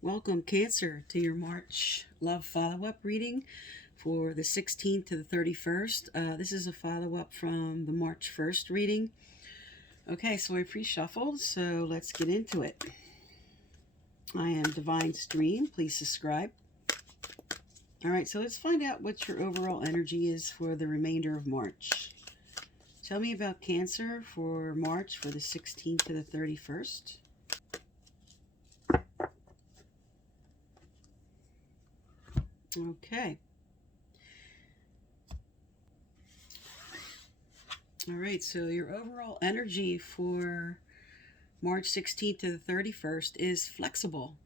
Welcome, Cancer, to your March love follow-up reading for the 16th to the 31st. This is a follow-up from the March 1st reading. Okay, so I pre-shuffled, so let's get into it. I am Divine Stream. Please subscribe. All right, so let's find out what your overall energy is for the remainder of March. Tell me about Cancer for March for the 16th to the 31st. Okay. All right, so your overall energy for March 16th to the 31st is flexible.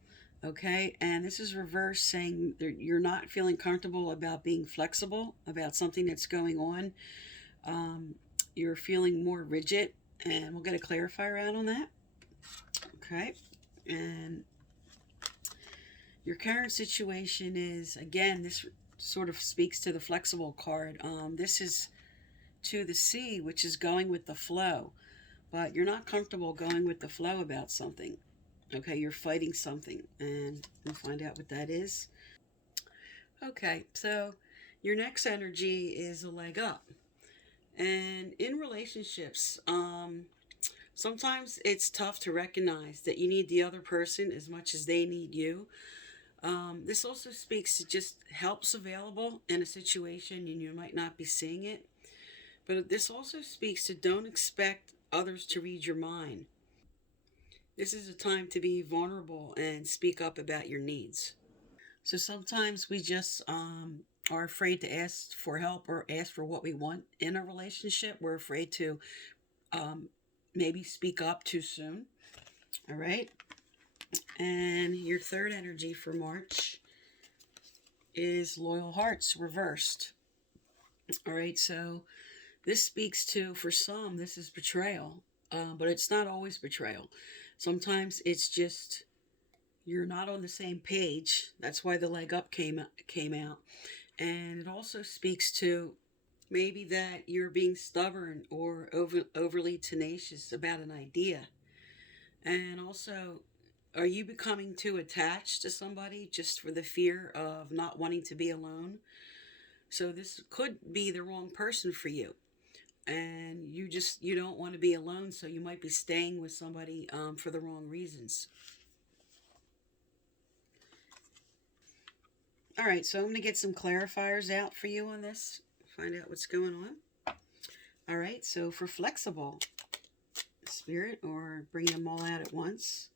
Okay, and this is reverse saying that you're not feeling comfortable about being flexible about something that's going on. Um, you're feeling more rigid, and we'll get a clarifier out on that. Okay, and your current situation is, again, this sort of speaks to the flexible card. This is to the sea, which is going with the flow, but you're not comfortable going with the flow about something. Okay, you're fighting something, and we'll find out what that is. Okay, so your next energy is a leg up. And in relationships, sometimes it's tough to recognize that you need the other person as much as they need you. This also speaks to just help's available in a situation and you might not be seeing it. But this also speaks to don't expect others to read your mind. This is a time to be vulnerable and speak up about your needs. So sometimes we just are afraid to ask for help or ask for what we want in a relationship. We're afraid to um, maybe speak up too soon. All right. And your third energy for March is loyal hearts reversed. All right. So this speaks to, for some, this is betrayal, but it's not always betrayal. Sometimes it's just you're not on the same page. That's why the leg up came out. And it also speaks to maybe that you're being stubborn or overly tenacious about an idea. And also, are you becoming too attached to somebody just for the fear of not wanting to be alone? So this could be the wrong person for you. And you don't want to be alone, so you might be staying with somebody for the wrong reasons. All right, so I'm going to get some clarifiers out for you on this, find out what's going on. All right, so for flexible, Spirit, or bring them all out at once.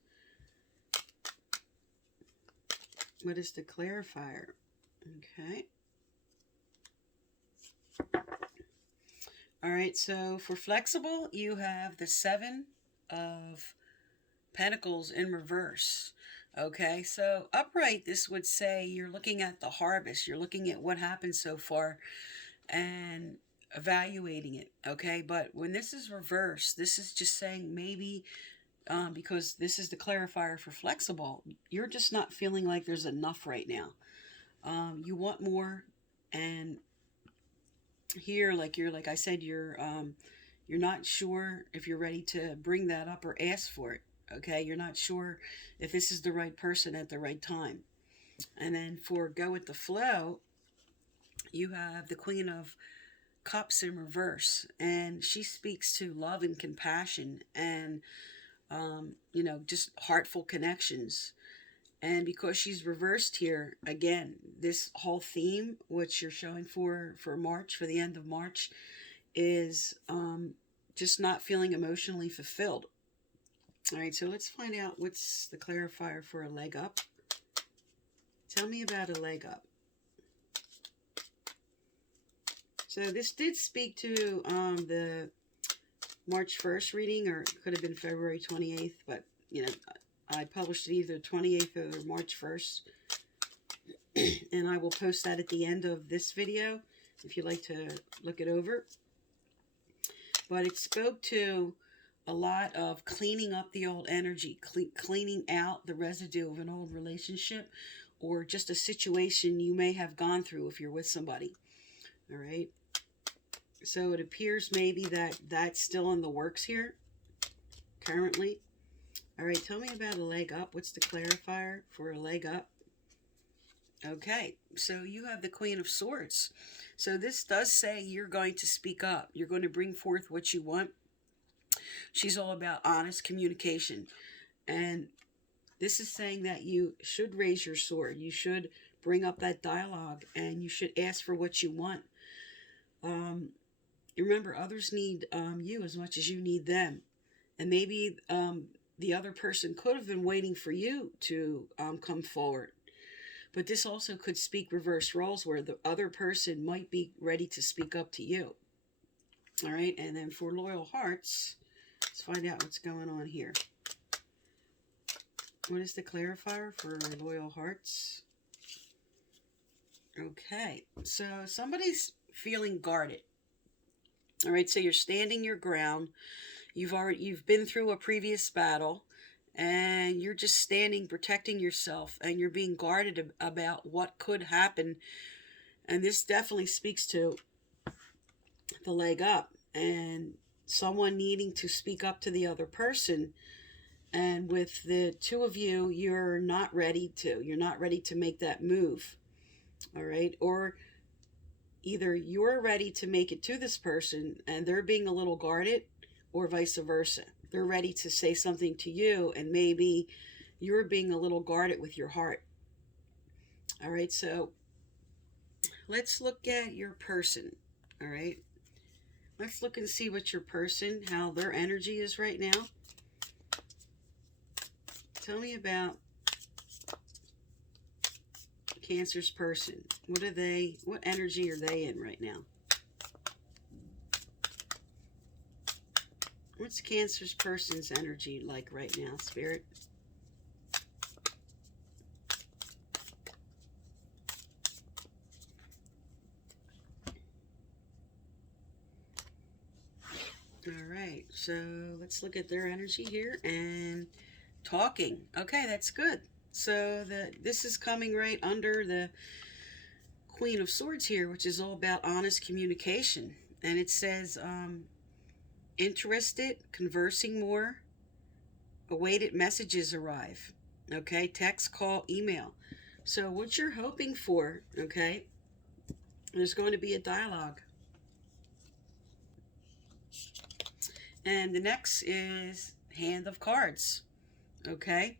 What is the clarifier? Okay. All right, so for flexible, you have the Seven of Pentacles in reverse. Okay, so upright, this would say you're looking at the harvest. You're looking at what happened so far and evaluating it. Okay, but when this is reverse, this is just saying maybe because this is the clarifier for flexible, you're just not feeling like there's enough right now. You want more, and here, like I said, you're not sure if you're ready to bring that up or ask for it. Okay, you're not sure if this is the right person at the right time. And then for go with the flow, you have the Queen of Cups in reverse, and she speaks to love and compassion and just heartful connections. And because she's reversed here, again, this whole theme, which you're showing for March, for the end of March, is just not feeling emotionally fulfilled. All right, so let's find out what's the clarifier for a leg up. Tell me about a leg up. So this did speak to the March 1st reading, or it could have been February 28th, but, I published it either 28th or March 1st. And I will post that at the end of this video if you'd like to look it over. But it spoke to a lot of cleaning up the old energy, cleaning out the residue of an old relationship or just a situation you may have gone through if you're with somebody. All right. So it appears maybe that that's still in the works here currently. All right, tell me about a leg up. What's the clarifier for a leg up? Okay, so you have the Queen of Swords. So this does say you're going to speak up. You're going to bring forth what you want. She's all about honest communication. And this is saying that you should raise your sword. You should bring up that dialogue and you should ask for what you want. Remember, others need you as much as you need them. And maybe the other person could have been waiting for you to come forward. But this also could speak reverse roles where the other person might be ready to speak up to you. All right, and then for loyal hearts, let's find out what's going on here. What is the clarifier for loyal hearts? Okay, so somebody's feeling guarded. All right, so you're standing your ground. You've been through a previous battle, and you're just standing, protecting yourself, and you're being guarded about what could happen. And this definitely speaks to the leg up and someone needing to speak up to the other person. And with the two of you, you're not ready to make that move. All right, or either you're ready to make it to this person and they're being a little guarded, or vice versa. They're ready to say something to you and maybe you're being a little guarded with your heart. All right, so let's look at your person. All right, let's look and see what your person, how their energy is right now. Tell me about Cancer's person. What energy are they in right now? What's Cancer's person's energy like right now, Spirit? All right, so let's look at their energy here and talking. Okay, that's good. So this is coming right under the Queen of Swords here, which is all about honest communication. And it says interested, conversing more, awaited messages arrive. Okay, text, call, email. So what you're hoping for, okay, there's going to be a dialogue. And the next is Hand of Cards. Okay,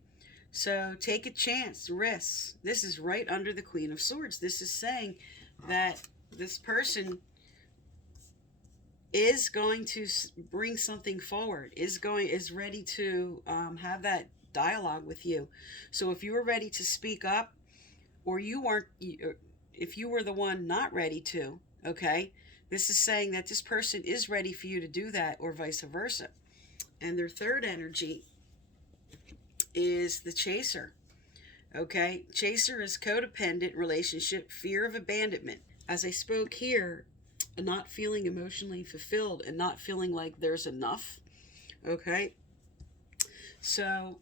so take a chance, risk. This is right under the Queen of Swords. This is saying that this person is going to bring something forward, is ready to have that dialogue with you. So if you were ready to speak up, or you weren't, if you were the one not ready to, okay, this is saying that this person is ready for you to do that, or vice versa. And their third energy is the Chaser. Okay, Chaser is codependent relationship, fear of abandonment. As I spoke here, not feeling emotionally fulfilled and not feeling like there's enough. Okay, so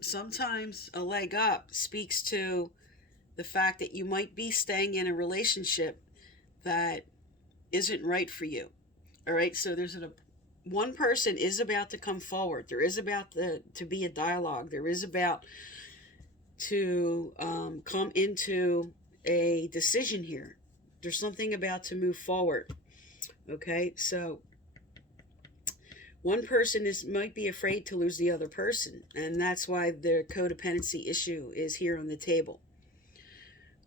sometimes a leg up speaks to the fact that you might be staying in a relationship that isn't right for you. All right, so there's one person is about to come forward. There is about to be a dialogue. There is about to come into a decision here. There's something about to move forward. Okay, so one person might be afraid to lose the other person, and that's why the codependency issue is here on the table.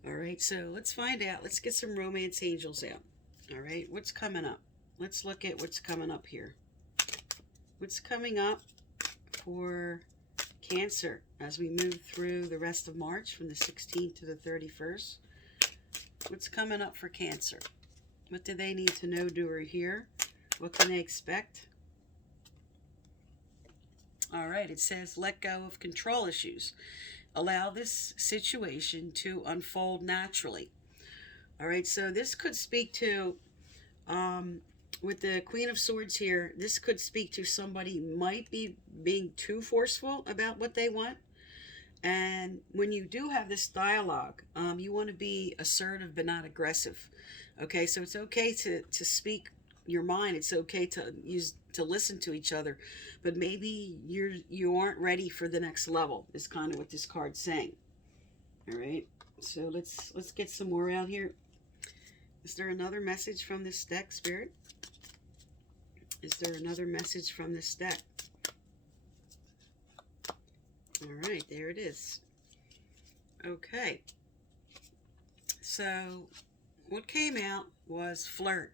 All right, so let's find out. Let's get some romance angels out. All right, what's coming up? Let's look at what's coming up here. What's coming up for Cancer as we move through the rest of March from the 16th to the 31st? What's coming up for Cancer? What do they need to know, do, or hear? What can they expect? All right, it says let go of control issues. Allow this situation to unfold naturally. All right, so this could speak to, with the Queen of Swords here, this could speak to somebody might be being too forceful about what they want. And when you do have this dialogue, you want to be assertive but not aggressive. Okay, so it's okay to speak your mind. It's okay to listen to each other, but maybe you aren't ready for the next level. Is kind of what this card's saying. All right. So let's get some more out here. Is there another message from this deck, Spirit? Is there another message from this deck? All right, there it is. Okay. So what came out was flirt.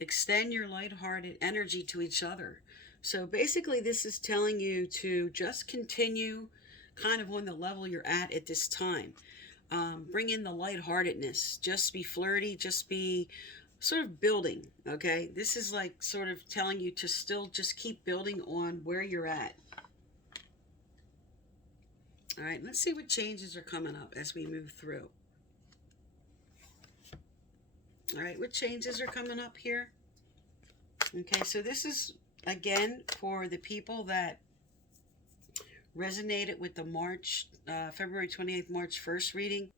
Extend your lighthearted energy to each other. So basically this is telling you to just continue kind of on the level you're at this time. Bring in the lightheartedness. Just be flirty. Just be sort of building, okay? This is like sort of telling you to still just keep building on where you're at. All right, let's see what changes are coming up as we move through. All right, what changes are coming up here? Okay, so this is, again, for the people that resonated with the February 28th, March 1st reading.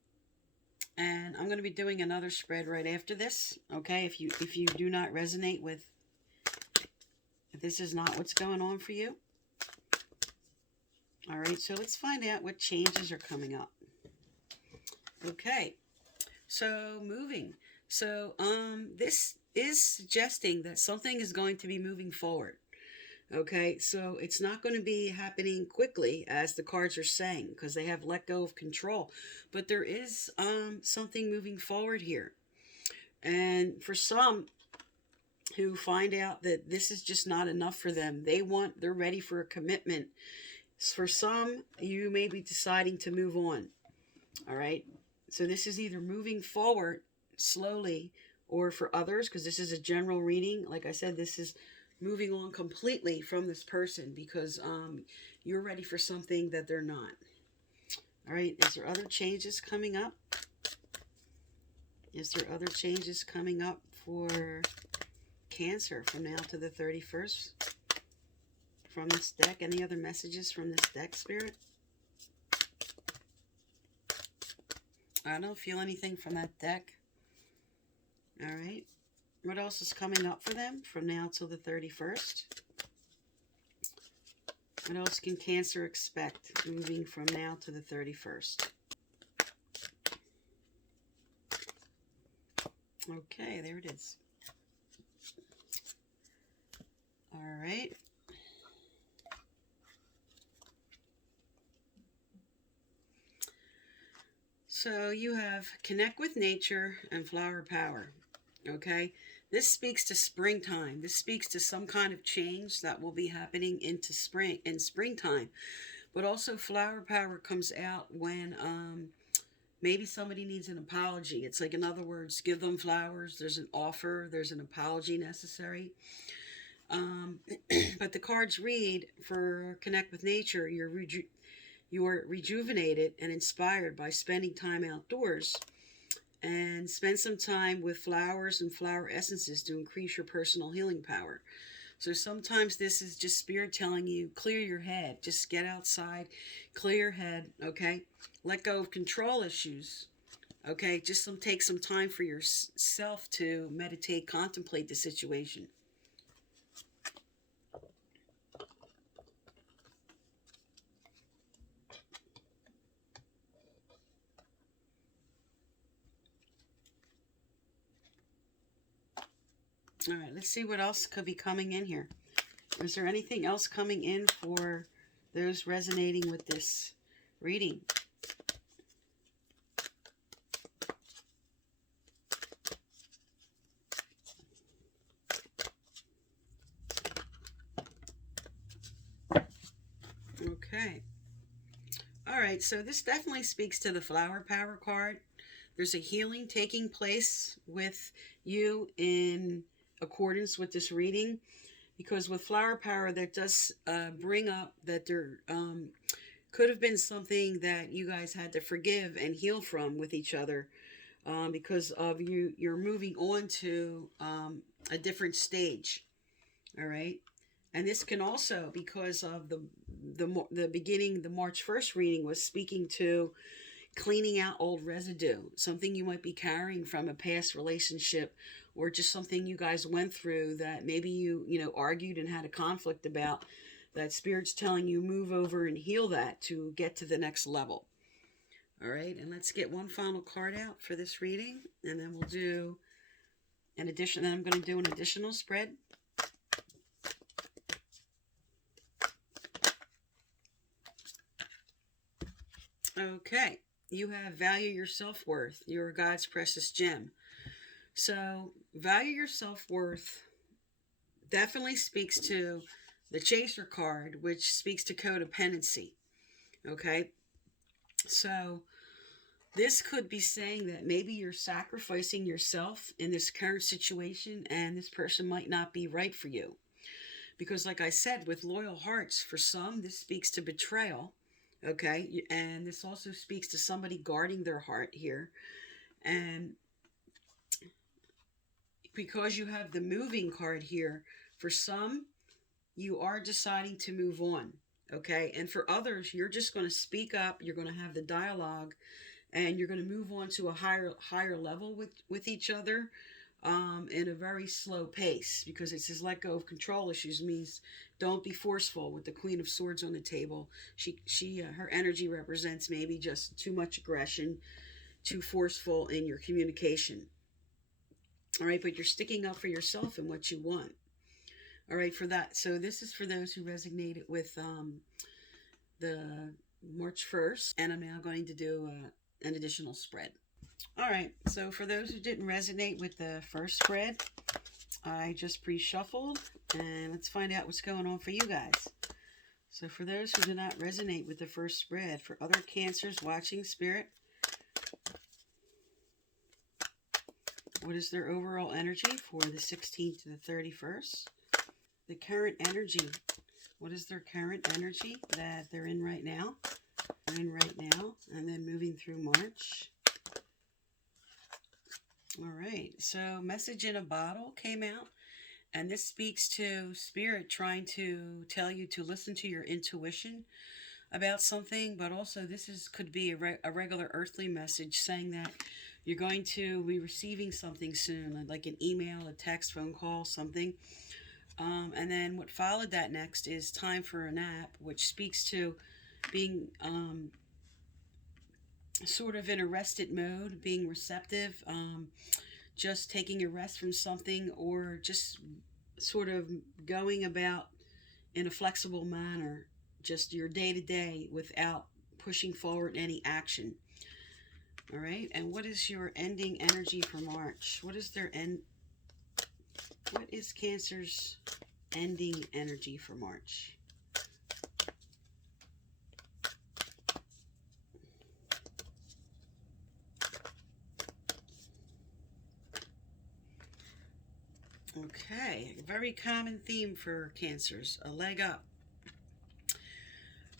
And I'm going to be doing another spread right after this, okay? If you do not resonate with, if this is not what's going on for you. All right, so let's find out what changes are coming up. Okay, so moving. So this is suggesting that something is going to be moving forward. Okay, so it's not going to be happening quickly, as the cards are saying, because they have let go of control. But there is something moving forward here. And for some who find out that this is just not enough for them, they're ready for a commitment. For some, you may be deciding to move on. All right, so this is either moving forward slowly, or for others, because this is a general reading, like I said, this is moving on completely from this person because you're ready for something that they're not. All right, is there other changes coming up? Is there other changes coming up for Cancer from now to the 31st? From this deck, any other messages from this deck, Spirit? I don't feel anything from that deck. All right. What else is coming up for them from now till the 31st? What else can Cancer expect moving from now to the 31st? Okay, there it is. All right. So you have connect with nature and flower power. Okay, this speaks to springtime. This speaks to some kind of change that will be happening in springtime. But also flower power comes out when maybe somebody needs an apology. It's like, in other words, give them flowers. There's an offer. There's an apology necessary. But the cards read for connect with nature. You're rejuvenated and inspired by spending time outdoors. And spend some time with flowers and flower essences to increase your personal healing power. So sometimes this is just Spirit telling you, clear your head. Just get outside, clear your head, okay? Let go of control issues, okay? Just take some time for yourself to meditate, contemplate the situation. All right, let's see what else could be coming in here. Is there anything else coming in for those resonating with this reading? Okay. All right, so this definitely speaks to the flower power card. There's a healing taking place with you in accordance with this reading, because with flower power, that does bring up that there could have been something that you guys had to forgive and heal from with each other, because of you're moving on to a different stage. All right, and this can also, because of the beginning, the March 1st reading was speaking to cleaning out old residue, something you might be carrying from a past relationship, or just something you guys went through that maybe you argued and had a conflict about, that Spirit's telling you move over and heal that to get to the next level. All right, and let's get one final card out for this reading, and then we'll do an addition. Then I'm going to do an additional spread. Okay, you have value your self-worth. You're God's precious gem. So value your self-worth definitely speaks to the Chaser card, which speaks to codependency. Okay, so this could be saying that maybe you're sacrificing yourself in this current situation, and this person might not be right for you. Because like I said, with loyal hearts, for some, this speaks to betrayal. Okay, and this also speaks to somebody guarding their heart here. And because you have the moving card here, for some, you are deciding to move on. Okay, and for others, you're just going to speak up, you're going to have the dialogue, and you're going to move on to a higher level with each other, in a very slow pace, because it says let go of control issues means don't be forceful. With the Queen of Swords on the table, her energy represents maybe just too much aggression, too forceful in your communication. All right, but you're sticking up for yourself and what you want. All right, for that. So this is for those who resonated with the March 1st, and I'm now going to do an additional spread. All right, so for those who didn't resonate with the first spread, I just pre-shuffled, and let's find out what's going on for you guys. So for those who do not resonate with the first spread, for other Cancers watching Spirit, what is their overall energy for the 16th to the 31st? The current energy, what is their current energy that they're in right now? And then moving through March. All right, so Message in a Bottle came out, and this speaks to Spirit trying to tell you to listen to your intuition about something, but also could be a regular earthly message saying that you're going to be receiving something soon, like an email, a text, phone call, something. And then what followed that next is time for a nap, which speaks to being sort of in a rested mode, being receptive, just taking a rest from something, or just sort of going about in a flexible manner, just your day-to-day without pushing forward any action. All right, and what is your ending energy for March? What is Cancer's ending energy for March? Okay, very common theme for Cancers, a leg up.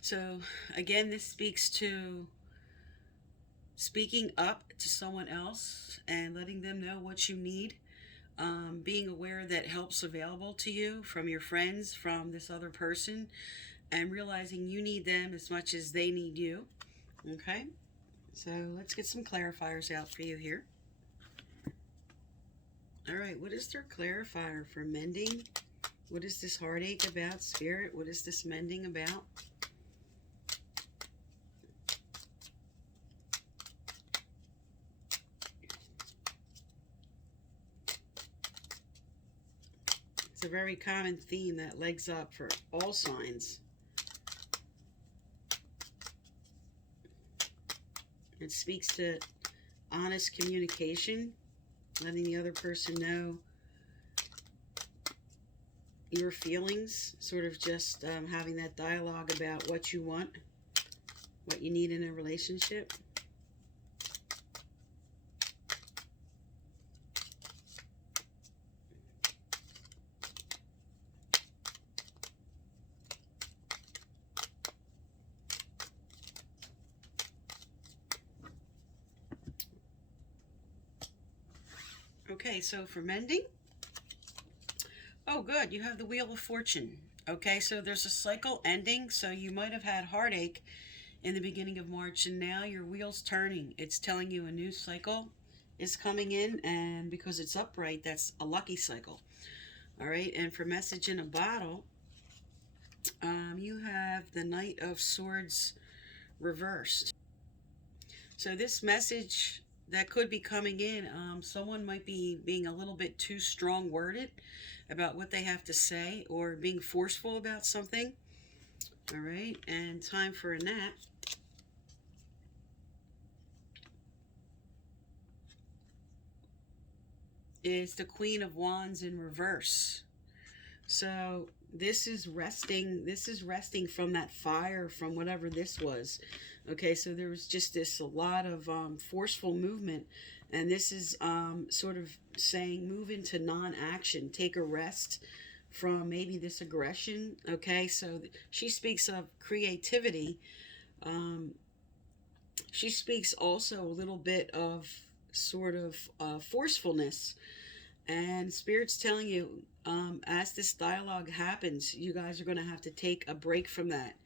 So again, this speaks to speaking up to someone else and letting them know what you need, being aware that help's available to you from your friends, from this other person, and realizing you need them as much as they need you. Okay, so let's get some clarifiers out for you here. All right, what is their clarifier for mending? What is this heartache about, Spirit? What is this mending about? It's a very common theme, that legs up for all signs. It speaks to honest communication, letting the other person know your feelings, sort of just having that dialogue about what you want, what you need in a relationship. Okay, so for mending, oh good, you have the Wheel of Fortune. Okay, so there's a cycle ending, so you might have had heartache in the beginning of March, and now your wheel's turning. It's telling you a new cycle is coming in, and because it's upright, that's a lucky cycle. All right, and for message in a bottle, you have the Knight of Swords reversed. So this message that could be coming in, someone might be being a little bit too strong worded about what they have to say, or being forceful about something. All right, and time for a nap. Is the Queen of Wands in reverse. So this is resting from that fire, from whatever this was. Okay, so there was just a lot of forceful movement, and this is sort of saying move into non-action, take a rest from maybe this aggression. Okay, so she speaks of creativity. um, she speaks also a little bit of sort of forcefulness. And Spirit's telling you, as this dialogue happens, you guys are going to have to take a break from that.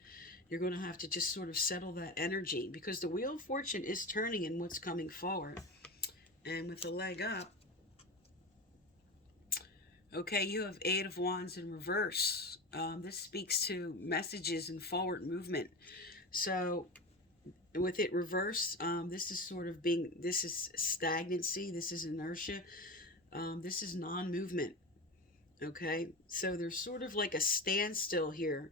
You're going to have to just sort of settle that energy, because the Wheel of Fortune is turning in what's coming forward. And with the leg up, okay, you have Eight of Wands in reverse. This speaks to messages and forward movement. So with it reversed, this is sort of this is stagnancy, this is inertia. This is non-movement. Okay, so there's sort of like a standstill here,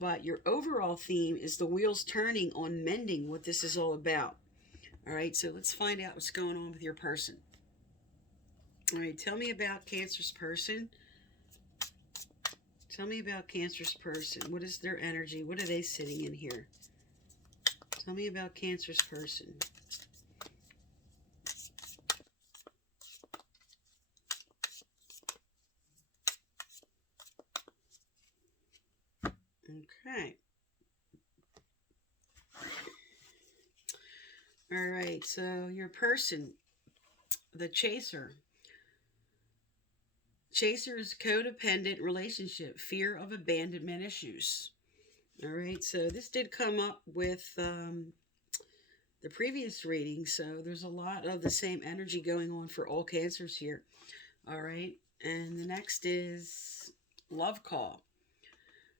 but your overall theme is the wheels turning on mending, what this is all about. All right, so let's find out what's going on with your person. All right, tell me about Cancer's person. Tell me about Cancer's person. What is their energy? What are they sitting in here? Tell me about Cancer's person. Okay. All right, so your person, the Chaser. Chaser's codependent relationship, fear of abandonment issues. All right, so this did come up with the previous reading, so there's a lot of the same energy going on for all Cancers here. All right, and the next is love call.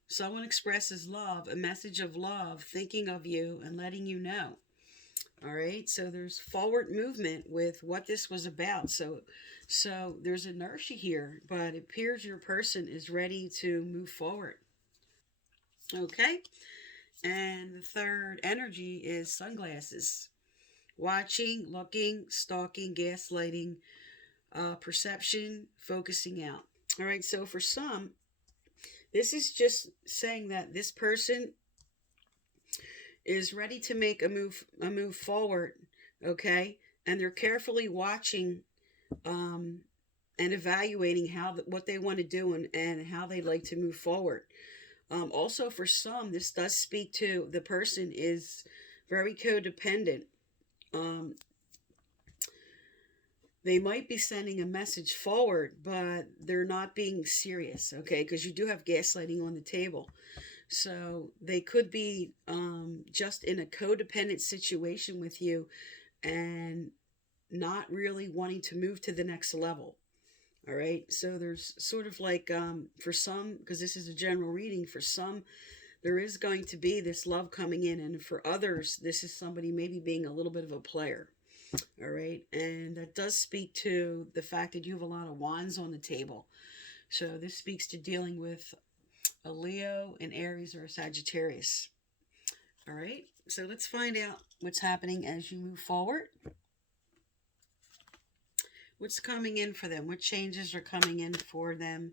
Someone expresses love, a message of love, thinking of you and letting you know. All right, so there's forward movement with what this was about. So there's inertia here, but it appears your person is ready to move forward. Okay, and the third energy is sunglasses. Watching, looking, stalking, gaslighting, perception, focusing out. All right, so for some, this is just saying that this person is ready to make a move forward, okay? And they're carefully watching and evaluating what they want to do, and how they like to move forward. Also, for some, this does speak to the person is very codependent. They might be sending a message forward, but they're not being serious, okay? Because you do have gaslighting on the table. So they could be just in a codependent situation with you and not really wanting to move to the next level. All right. So there's sort of like, for some, because this is a general reading, for some, there is going to be this love coming in. And for others, this is somebody maybe being a little bit of a player. All right. And that does speak to the fact that you have a lot of wands on the table. So this speaks to dealing with a Leo, an Aries, or a Sagittarius. All right. So let's find out what's happening as you move forward. What's coming in for them? What changes are coming in for them?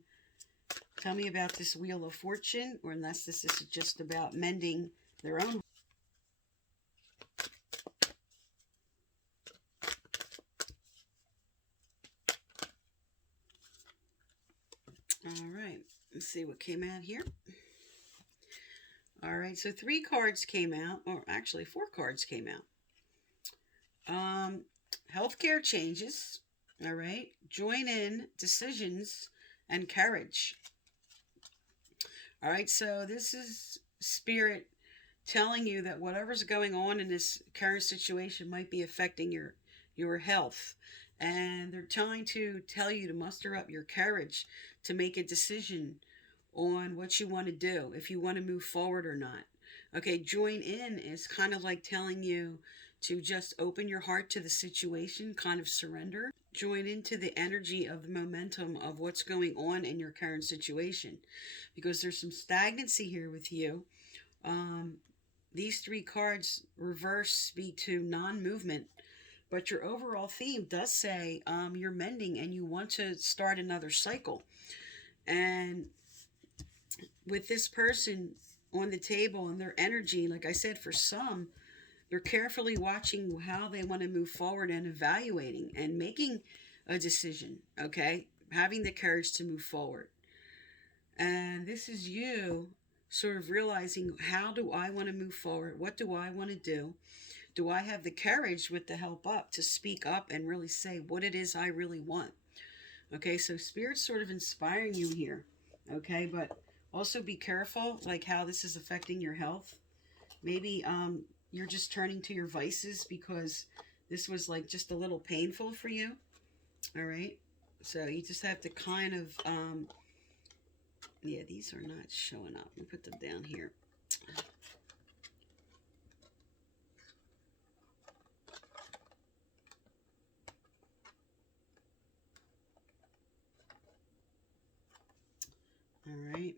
Tell me about this Wheel of Fortune, or unless this is just about mending their own. All right, let's see what came out here. All right, so 3 cards came out, or actually 4 cards came out. Healthcare changes. All right, join in, decisions, and courage. All right, so this is Spirit telling you that whatever's going on in this current situation might be affecting your health. And they're trying to tell you to muster up your courage to make a decision on what you want to do, if you want to move forward or not. Okay, join in is kind of like telling you to just open your heart to the situation, kind of surrender. Join into the energy of the momentum of what's going on in your current situation, because there's some stagnancy here with you. Um, these three cards reverse speak to non-movement, but your overall theme does say you're mending and you want to start another cycle. And with this person on the table and their energy, like I said, for some, they're carefully watching how they want to move forward and evaluating and making a decision, okay? Having the courage to move forward. And this is you sort of realizing, how do I want to move forward? What do I want to do? Do I have the courage with the help up to speak up and really say what it is I really want? Okay, so Spirit's sort of inspiring you here, okay? But also be careful, like how this is affecting your health. Maybe you're just turning to your vices because this was like just a little painful for you. All right. So you just have to kind of, yeah, these are not showing up. Let me put them down here. All right.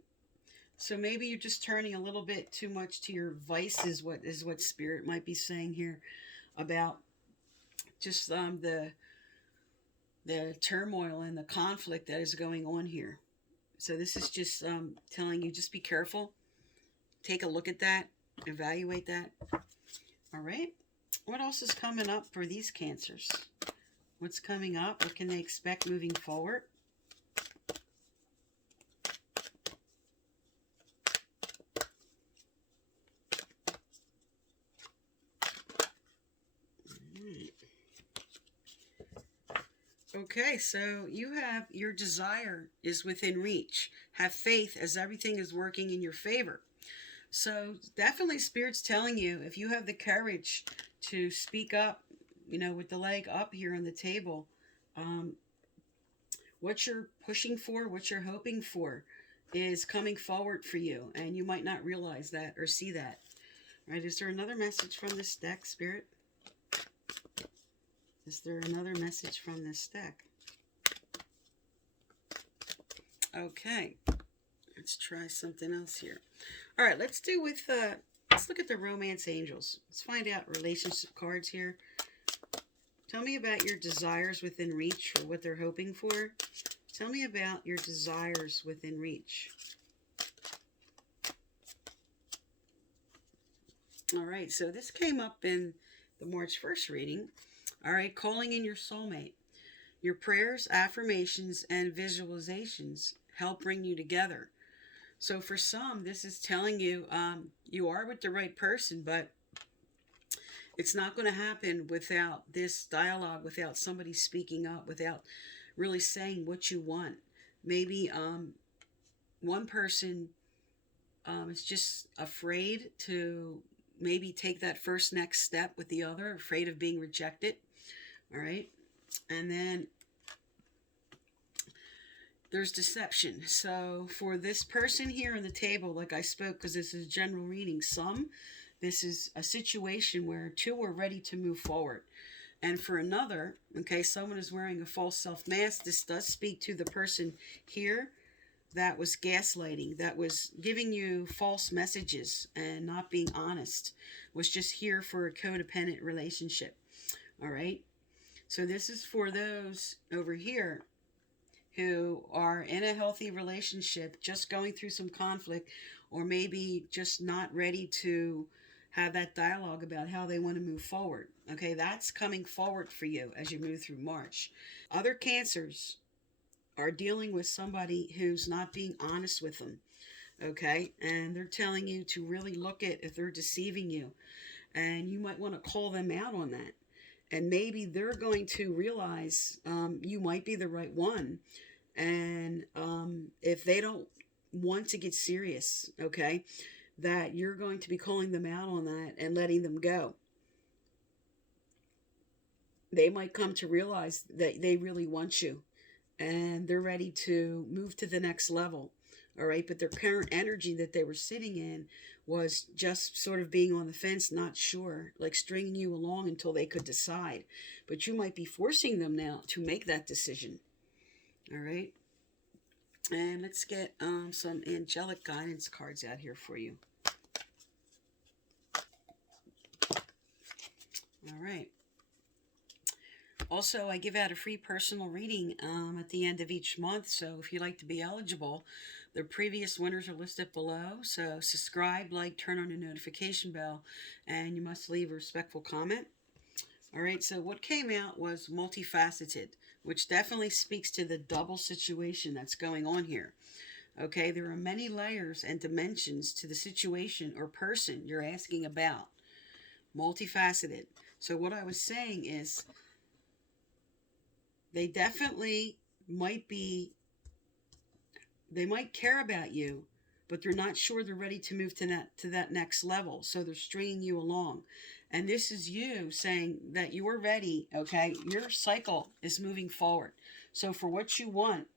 So maybe you're just turning a little bit too much to your vices, what Spirit might be saying here about just the turmoil and the conflict that is going on here. So this is just telling you, just be careful. Take a look at that. Evaluate that. All right. What else is coming up for these Cancers? What's coming up? What can they expect moving forward? Okay, so you have your desire is within reach. Have faith as everything is working in your favor. So definitely Spirit's telling you, if you have the courage to speak up, you know, with the leg up here on the table, what you're pushing for, what you're hoping for is coming forward for you. And you might not realize that or see that. All right, is there another message from this deck, Spirit? Is there another message from this deck? Okay, let's try something else here. All right, let's look at the Romance Angels. Let's find out relationship cards here. Tell me about your desires within reach, or what they're hoping for. Tell me about your desires within reach. All right, so this came up in the March 1st reading. All right, calling in your soulmate. Your prayers, affirmations, and visualizations help bring you together. So for some, this is telling you you are with the right person, but it's not going to happen without this dialogue, without somebody speaking up, without really saying what you want. Maybe one person is just afraid to maybe take that first next step with the other, afraid of being rejected. All right. And then there's deception. So for this person here on the table, like I spoke, because this is general reading, this is a situation where two are ready to move forward. And for another, okay, someone is wearing a false self mask. This does speak to the person here that was gaslighting, that was giving you false messages and not being honest, was just here for a codependent relationship. All right. So this is for those over here who are in a healthy relationship, just going through some conflict, or maybe just not ready to have that dialogue about how they want to move forward. Okay, that's coming forward for you as you move through March. Other Cancers are dealing with somebody who's not being honest with them. Okay, and they're telling you to really look at if they're deceiving you, and you might want to call them out on that. And maybe they're going to realize you might be the right one. And if they don't want to get serious, okay, that you're going to be calling them out on that and letting them go. They might come to realize that they really want you and they're ready to move to the next level. All right, but their current energy that they were sitting in was just sort of being on the fence, not sure, like stringing you along until they could decide. But you might be forcing them now to make that decision. All right, and let's get some angelic guidance cards out here for you. All right. Also, I give out a free personal reading at the end of each month. So if you'd like to be eligible, the previous winners are listed below. So subscribe, like, turn on the notification bell, and you must leave a respectful comment. All right, so what came out was multifaceted, which definitely speaks to the double situation that's going on here. Okay, there are many layers and dimensions to the situation or person you're asking about. Multifaceted. So what I was saying is they definitely might be, they might care about you, but they're not sure they're ready to move to that next level. So they're stringing you along. And this is you saying that you're ready, okay? Your cycle is moving forward. So for what you want,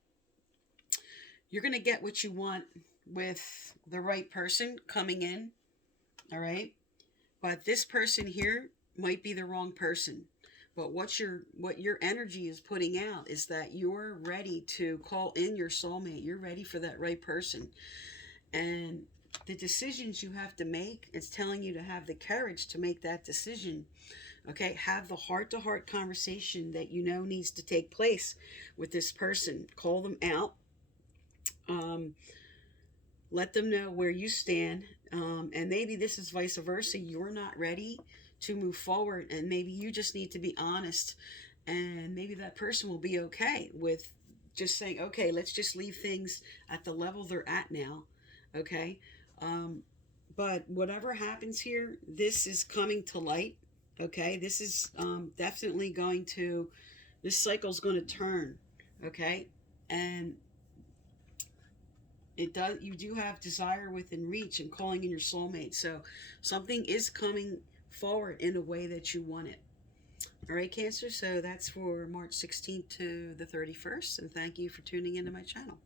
you're going to get what you want with the right person coming in, all right? But this person here might be the wrong person. But what your energy is putting out is that you're ready to call in your soulmate. You're ready for that right person. And the decisions you have to make, it's telling you to have the courage to make that decision. Okay, have the heart-to-heart conversation that you know needs to take place with this person. Call them out. Let them know where you stand. And maybe this is vice versa. You're not ready to move forward, and maybe you just need to be honest, and maybe that person will be okay with just saying, okay, let's just leave things at the level they're at now. Okay, but whatever happens here, this is coming to light. Okay, this is definitely going to, this cycle's going to turn. Okay, and it does, you do have desire within reach and calling in your soulmate. So something is coming forward in a way that you want it. All right, Cancer, so that's for March 16th to the 31st, and thank you for tuning into my channel.